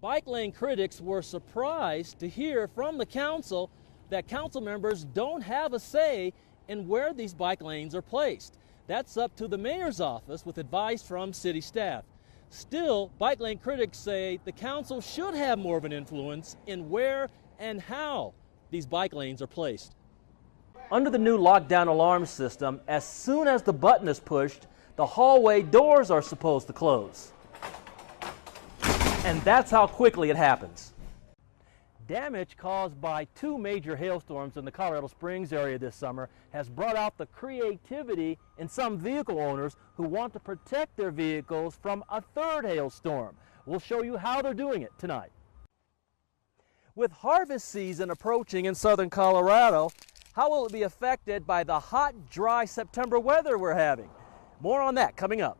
Bike lane critics were surprised to hear from the council that council members don't have a say in where these bike lanes are placed. That's up to the mayor's office with advice from city staff. Still, bike lane critics say the council should have more of an influence in where and how these bike lanes are placed. Under the new lockdown alarm system, as soon as the button is pushed, the hallway doors are supposed to close. And that's how quickly it happens. Damage caused by 2 major hailstorms in the Colorado Springs area this summer has brought out the creativity in some vehicle owners who want to protect their vehicles from a 3rd hailstorm. We'll show you how they're doing it tonight. With harvest season approaching in southern Colorado, how will it be affected by the hot, dry September weather we're having? More on that coming up.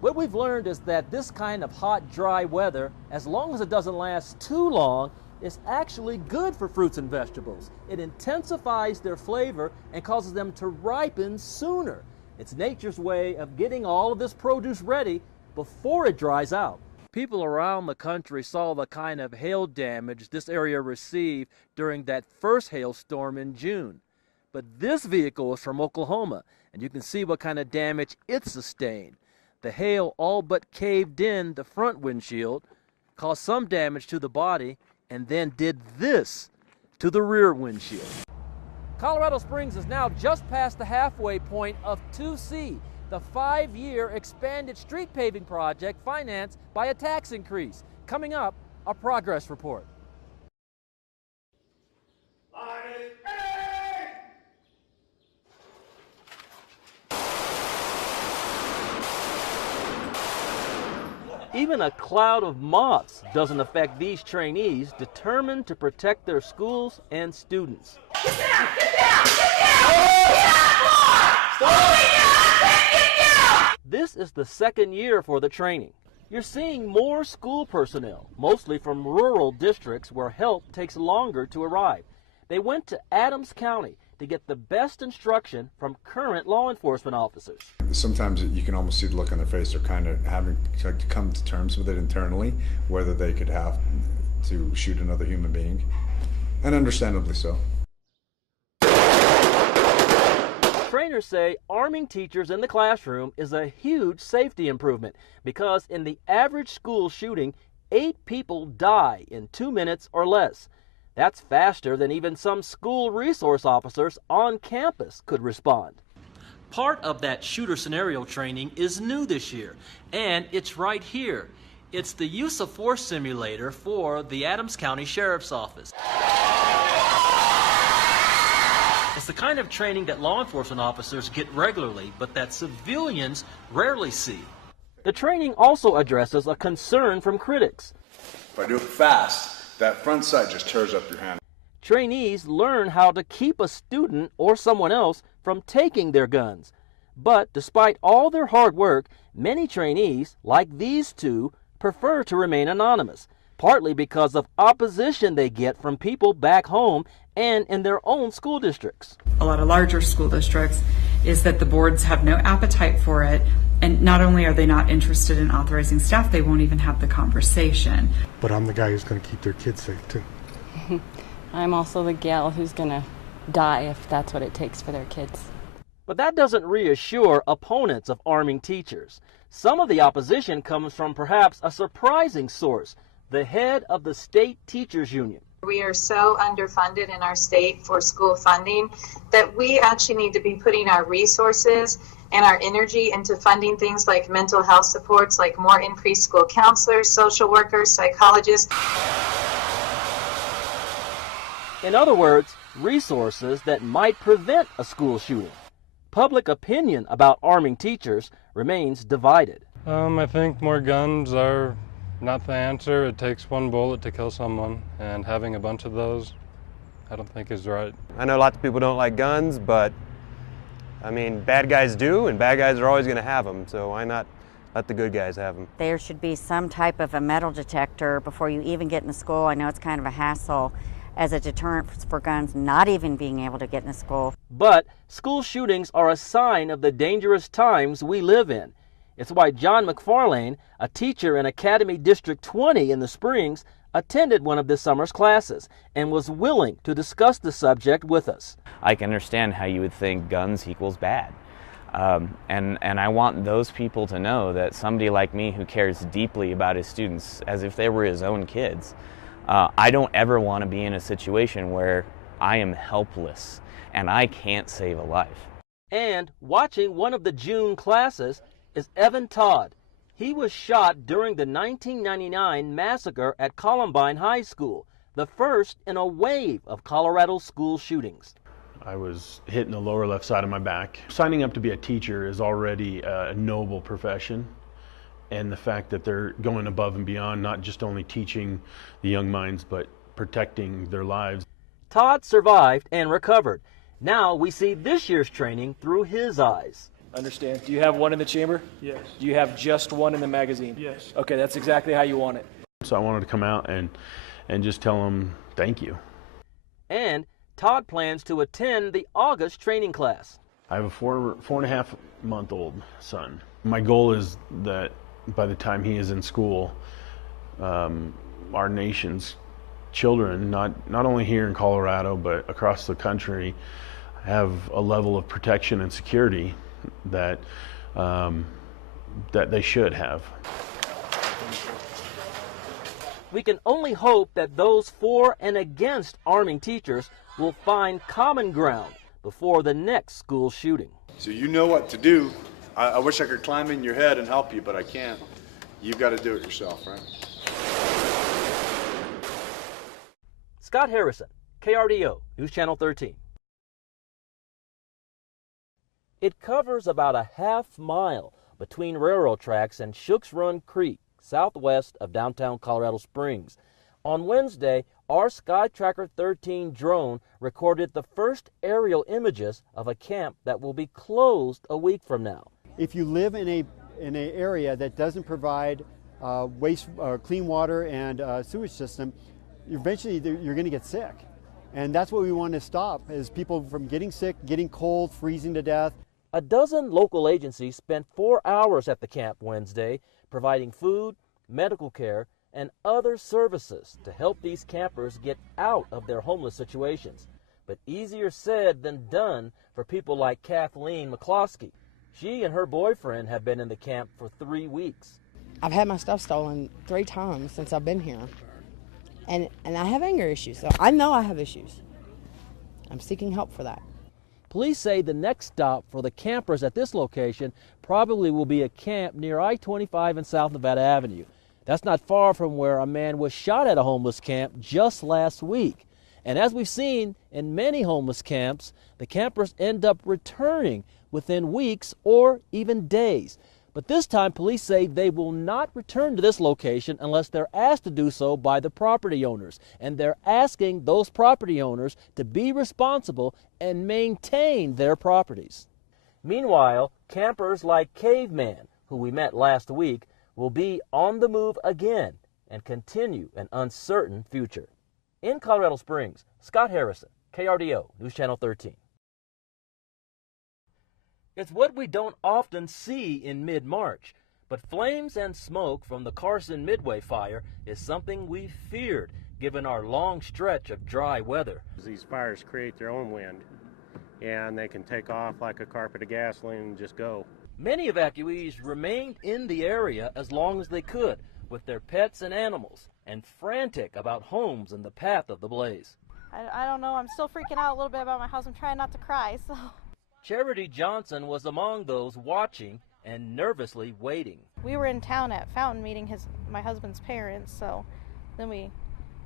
What we've learned is that this kind of hot, dry weather, as long as it doesn't last too long, is actually good for fruits and vegetables. It intensifies their flavor and causes them to ripen sooner. It's nature's way of getting all of this produce ready before it dries out. People around the country saw the kind of hail damage this area received during that first hailstorm in June. But this vehicle is from Oklahoma, and you can see what kind of damage it sustained. The hail all but caved in the front windshield, caused some damage to the body, and then did this to the rear windshield. Colorado Springs is now just past the halfway point of 2C, the 5-year expanded street paving project financed by a tax increase. Coming up, a progress report. Even a cloud of moths doesn't affect these trainees determined to protect their schools and students. Get down! Get down! Get down! Get down! Get down! This is the 2nd year for the training. You're seeing more school personnel, mostly from rural districts where help takes longer to arrive. They went to Adams County to get the best instruction from current law enforcement officers. Sometimes you can almost see the look on their face. They're kind of having to come to terms with it internally, whether they could have to shoot another human being, and understandably so. Trainers say arming teachers in the classroom is a huge safety improvement because in the average school shooting, 8 people die in 2 minutes or less. That's faster than even some school resource officers on campus could respond. Part of that shooter scenario training is new this year, and it's right here. It's the use of force simulator for the Adams County Sheriff's Office. It's the kind of training that law enforcement officers get regularly, but that civilians rarely see. The training also addresses a concern from critics. If I do it fast, that front sight just tears up your hand. Trainees learn how to keep a student or someone else from taking their guns. But despite all their hard work, many trainees, like these 2, prefer to remain anonymous, partly because of opposition they get from people back home and in their own school districts. A lot of larger school districts is that the boards have no appetite for it, and not only are they not interested in authorizing staff, they won't even have the conversation. But I'm the guy who's going to keep their kids safe too. I'm also the gal who's going to die if that's what it takes for their kids. But that doesn't reassure opponents of arming teachers. Some of the opposition comes from perhaps a surprising source, the head of the state teachers union. We are so underfunded in our state for school funding that we actually need to be putting our resources and our energy into funding things like mental health supports, like more increased school counselors, social workers, psychologists. In other words, resources that might prevent a school shooting. Public opinion about arming teachers remains divided. I think more guns are not the answer. It takes 1 bullet to kill someone, and having a bunch of those, I don't think is right. I know lots of people don't like guns, but I mean, bad guys do, and bad guys are always going to have them, so why not let the good guys have them? There should be some type of a metal detector before you even get in the school. I know it's kind of a hassle as a deterrent for guns not even being able to get in the school. But school shootings are a sign of the dangerous times we live in. It's why John McFarlane, a teacher in Academy District 20 in the Springs, attended one of this summer's classes and was willing to discuss the subject with us. I can understand how you would think guns equals bad. And I want those people to know that somebody like me who cares deeply about his students as if they were his own kids, I don't ever want to be in a situation where I am helpless and I can't save a life. And watching one of the June classes is Evan Todd. He was shot during the 1999 massacre at Columbine High School, the first in a wave of Colorado school shootings. I was hit in the lower left side of my back. Signing up to be a teacher is already a noble profession, and the fact that they're going above and beyond, not just only teaching the young minds, but protecting their lives. Todd survived and recovered. Now we see this year's training through his eyes. Understand. Do you have one in the chamber? Yes. Do you have just one in the magazine? Yes. Okay, that's exactly how you want it. So I wanted to come out and just tell them thank you. And Todd plans to attend the August training class. I have a 4.5-month-old son. My goal is that by the time he is in school, our nation's children, not only here in Colorado, but across the country, have a level of protection and security that they should have. We can only hope that those for and against arming teachers will find common ground before the next school shooting. So you know what to do. I wish I could climb in your head and help you, but I can't. You've got to do it yourself, right? Scott Harrison, KRDO, News Channel 13. It covers about a half-mile between railroad tracks and Shooks Run Creek, southwest of downtown Colorado Springs. On Wednesday, our SkyTracker 13 drone recorded the first aerial images of a camp that will be closed a week from now. If you live in an area that doesn't provide clean water and sewage system, eventually you're going to get sick. And that's what we want to stop, is people from getting sick, getting cold, freezing to death. A dozen local agencies spent 4 hours at the camp Wednesday, providing food, medical care, and other services to help these campers get out of their homeless situations. But easier said than done for people like Kathleen McCloskey. She and her boyfriend have been in the camp for 3 weeks. I've had my stuff stolen 3 times since I've been here. And I have anger issues, so I know I have issues. I'm seeking help for that. Police say the next stop for the campers at this location probably will be a camp near I-25 and South Nevada Avenue. That's not far from where a man was shot at a homeless camp just last week. And as we've seen in many homeless camps, the campers end up returning within weeks or even days. But this time, police say they will not return to this location unless they're asked to do so by the property owners. And they're asking those property owners to be responsible and maintain their properties. Meanwhile, campers like Caveman, who we met last week, will be on the move again and continue an uncertain future. In Colorado Springs, Scott Harrison, KRDO, News Channel 13. It's what we don't often see in mid-March, but flames and smoke from the Carson Midway fire is something we feared given our long stretch of dry weather. These fires create their own wind, and they can take off like a carpet of gasoline and just go. Many evacuees remained in the area as long as they could with their pets and animals, and frantic about homes in the path of the blaze. I don't know, I'm still freaking out a little bit about my house. I'm trying not to cry, so... Charity Johnson was among those watching and nervously waiting. We were in town at Fountain meeting my husband's parents, so then we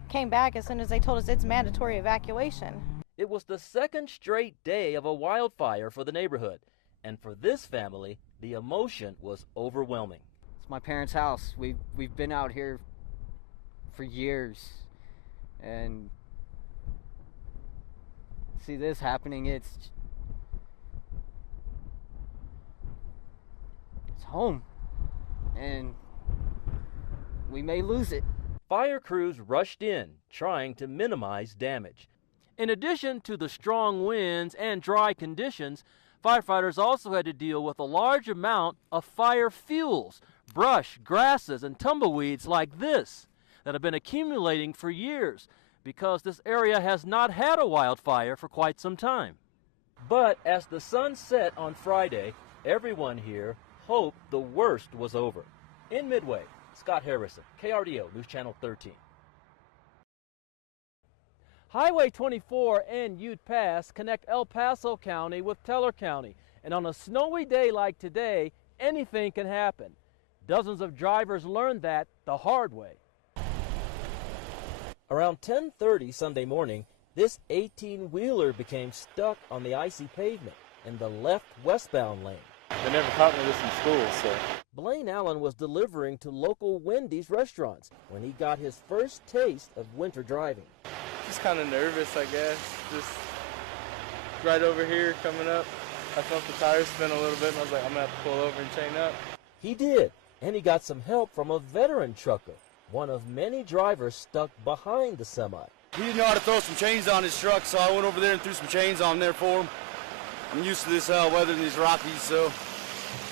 came back as soon as they told us it's mandatory evacuation. It was the second straight day of a wildfire for the neighborhood, and for this family, the emotion was overwhelming. It's my parents' house. We've been out here for years, and see this happening, it's home, and we may lose it. Fire crews rushed in, trying to minimize damage. In addition to the strong winds and dry conditions, Firefighters also had to deal with a large amount of fire fuels, brush, grasses, and tumbleweeds like this that have been accumulating for years because this area has not had a wildfire for quite some time. But as the sun set on Friday, everyone here hoped the worst was over. In Midway, Scott Harrison, KRDO News Channel 13. Highway 24 and Ute Pass connect El Paso County with Teller County, and on a snowy day like today, anything can happen. Dozens of drivers learned that the hard way. Around 10:30 Sunday morning, this 18-wheeler became stuck on the icy pavement in the left westbound lane. They never taught me this in school, so. Blaine Allen was delivering to local Wendy's restaurants when he got his first taste of winter driving. Just kind of nervous, I guess. Just right over here coming up, I felt the tires spin a little bit, and I was like, I'm going to have to pull over and chain up. He did, and he got some help from a veteran trucker, one of many drivers stuck behind the semi. He didn't know how to throw some chains on his truck, so I went over there and threw some chains on there for him. I'm used to this weather in these Rockies, so.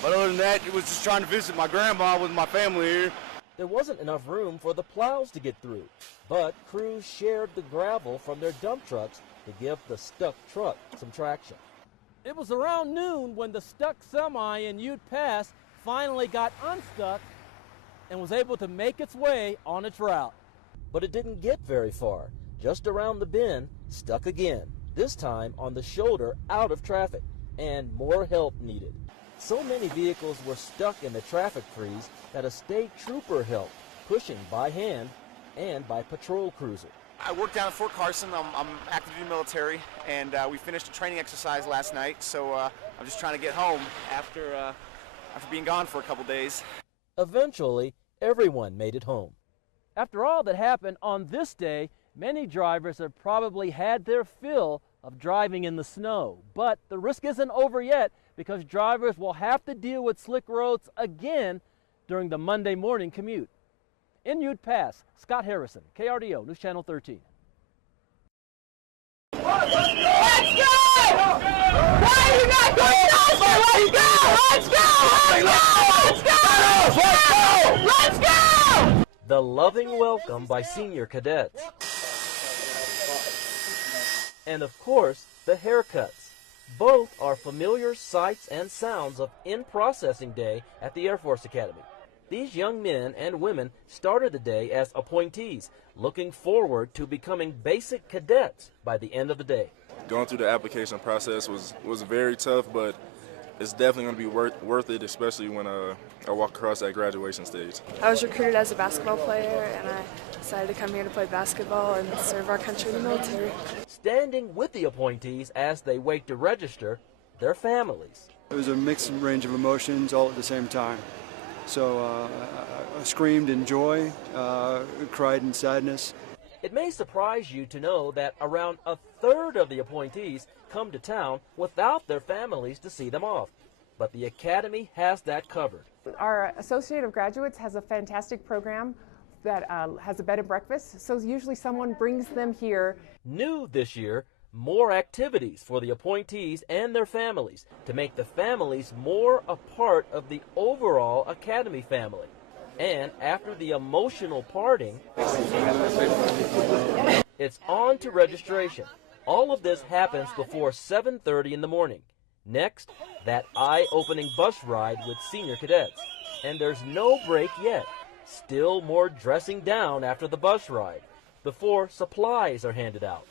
But other than that, it was just trying to visit my grandma with my family here. There wasn't enough room for the plows to get through, but crews shared the gravel from their dump trucks to give the stuck truck some traction. It was around noon when the stuck semi in Ute Pass finally got unstuck and was able to make its way on its route. But it didn't get very far. Just around the bend, stuck again, this time on the shoulder out of traffic, and more help needed. So many vehicles were stuck in the traffic freeze that a state trooper helped, pushing by hand and by patrol cruiser. I work down at Fort Carson. I'm active duty military, and we finished a training exercise last night, so I'm just trying to get home after being gone for a couple days. Eventually, everyone made it home. After all that happened on this day, many drivers have probably had their fill of driving in the snow. But the risk isn't over yet, because drivers will have to deal with slick roads again during the Monday morning commute. In Ute Pass, Scott Harrison, KRDO News Channel 13. Let's go! Why are you not going faster? Let's go! Let's go! Let's go! Let's go! Let's go! The loving welcome by senior cadets. And of course, the haircuts. Both are familiar sights and sounds of In-Processing Day at the Air Force Academy. These young men and women started the day as appointees, looking forward to becoming basic cadets by the end of the day. Going through the application process was very tough, but it's definitely going to be worth it, especially when I walk across that graduation stage. I was recruited as a basketball player, and I decided to come here to play basketball and serve our country in the military. Standing with the appointees as they wait to register, their families. It was a mixed range of emotions all at the same time. So I screamed in joy, cried in sadness. It may surprise you to know that around a third of the appointees come to town without their families to see them off. But the Academy has that covered. Our Associate of Graduates has a fantastic program that has a bed and breakfast, so usually someone brings them here. New this year, more activities for the appointees and their families to make the families more a part of the overall Academy family. And after the emotional parting, it's on to registration. All of this happens before 7:30 in the morning. Next, that eye-opening bus ride with senior cadets. And there's no break yet. Still more dressing down after the bus ride, before supplies are handed out.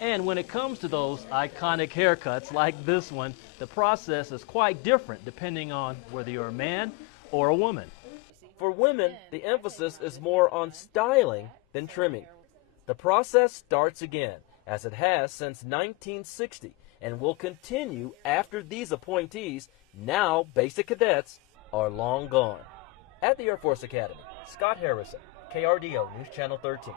And when it comes to those iconic haircuts like this one, the process is quite different depending on whether you're a man or a woman. For women, the emphasis is more on styling than trimming. The process starts again, as it has since 1960, and will continue after these appointees, now basic cadets, are long gone. At the Air Force Academy, Scott Harrison, KRDO News Channel 13.